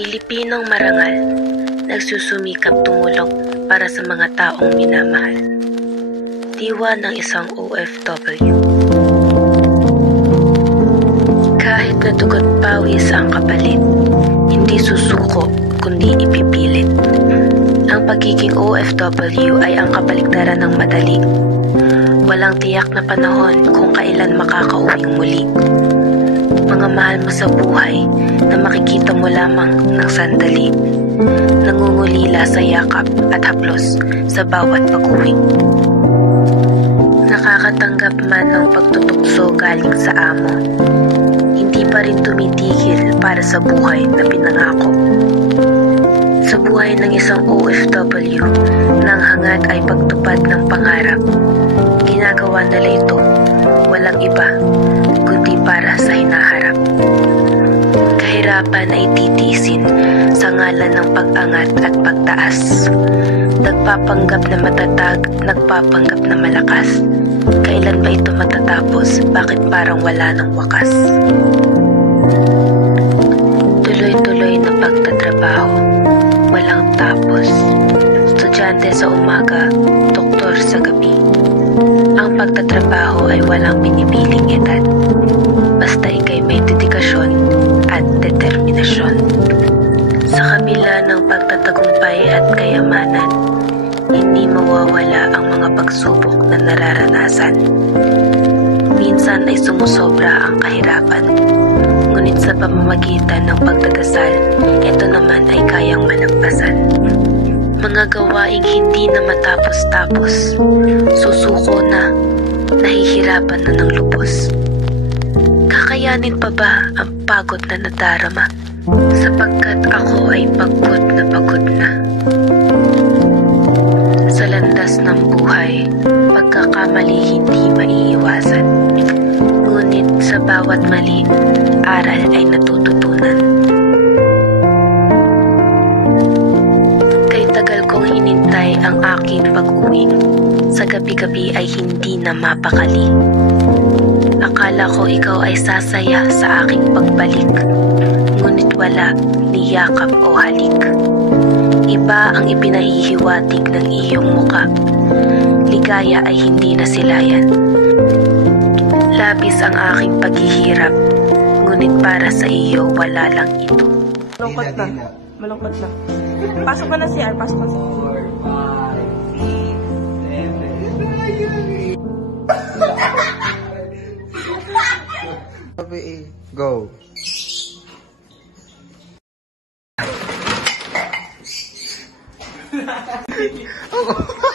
Pilipinong marangal, nagsusumikap tumulong para sa mga taong minamahal. Diwa ng isang OFW. Kahit na dugot pawis ang kapalit, hindi susuko kundi ipipilit. Ang pagiging OFW ay ang kabaligtaran ng madali. Walang tiyak na panahon kung kailan makakauwing muli. Mga mahal mo sa buhay na makikita mo lamang ng sandali. Nangungulila sa yakap at haplos sa bawat pag-uwi. Nakakatanggap man ng pagtutukso galing sa amo, hindi pa rin tumitigil para sa buhay na pinangako. Sa buhay ng isang OFW, nang hangad ay pagtupad ng pangarap. Ginagawa nila ito, walang iba, kundi para sa hinaharap. Kahirapan ay titisin sa ngalan ng pag-angat at pagtaas. Nagpapanggap na matatag, nagpapanggap na malakas. Kailan ba ito matatapos? Bakit parang wala ng wakas? Tuloy-tuloy na pagtatrabaho, walang tapos. Estudyante sa umaga, doktor sa gabi. Ang pagtatrabaho ay walang pinipiling edad. Basta ikay may dedikasyon at determinasyon. Sa kabila ng pagtatagumpay at kayamanan, hindi mawawala ang mga pagsubok na nararanasan. Minsan ay sumusobra ang kahirapan, ngunit sa pamamagitan ng pagdadasal, ito naman ay kayang malagpasan. Mga gawaing hindi na matapos-tapos, susuko na, nahihirapan na ng lubos. Kakayanin pa ba ang pagod na nadarama, sapagkat ako ay pagod na. Sa landas ng buhay, pagkakamali hindi maiiwasan. Ngunit sa bawat mali, aral ay natututunan. Kay tagal kong hinintay ang aking pag-uwi, sa gabi-gabi ay hindi na mapakali. Akala ko ikaw ay sasaya sa aking pagbalik, ngunit wala ni yakap o halik. Iba ang ipinahihiwatig ng iyong muka, ligaya ay hindi na silayan. Labis ang aking paghihirap, ngunit para sa iyo wala lang ito. Malungkot na. Pasok ka na siya, pasok ka na. Go. Oh.